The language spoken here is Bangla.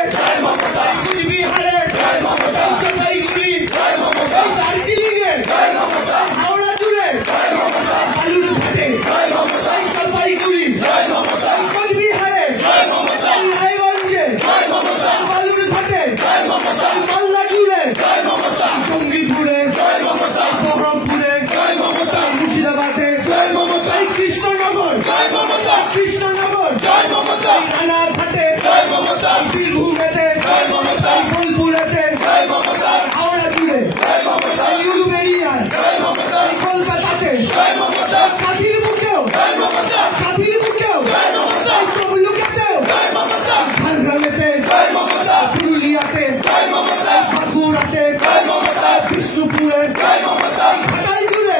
কুচবিহারে জলপাইগুড়ি দার্জিলিংয়ে হাওড়া জুড়ে বালুরঘাটে জলপাইগুড়ি কোচবিহারে রায়গঞ্জে বালুরঘাটে মালদা জুড়ে জঙ্গিপুরে বহরমপুরে মুর্শিদাবাদে কৃষ্ণনগর কৃষ্ণনগর রানাঘাটে বীরভূমেতে বোলপুরেতে হাওড়া জুড়ে উলুবেড়িয়ায় কলকাতাতে কাঁথির বুকেও তমলুকেতেও ঝাড়গ্রামেতে পুরুলিয়াতে বাঁকুড়াতে বিষ্ণুপুরে ঘাটাল জুড়ে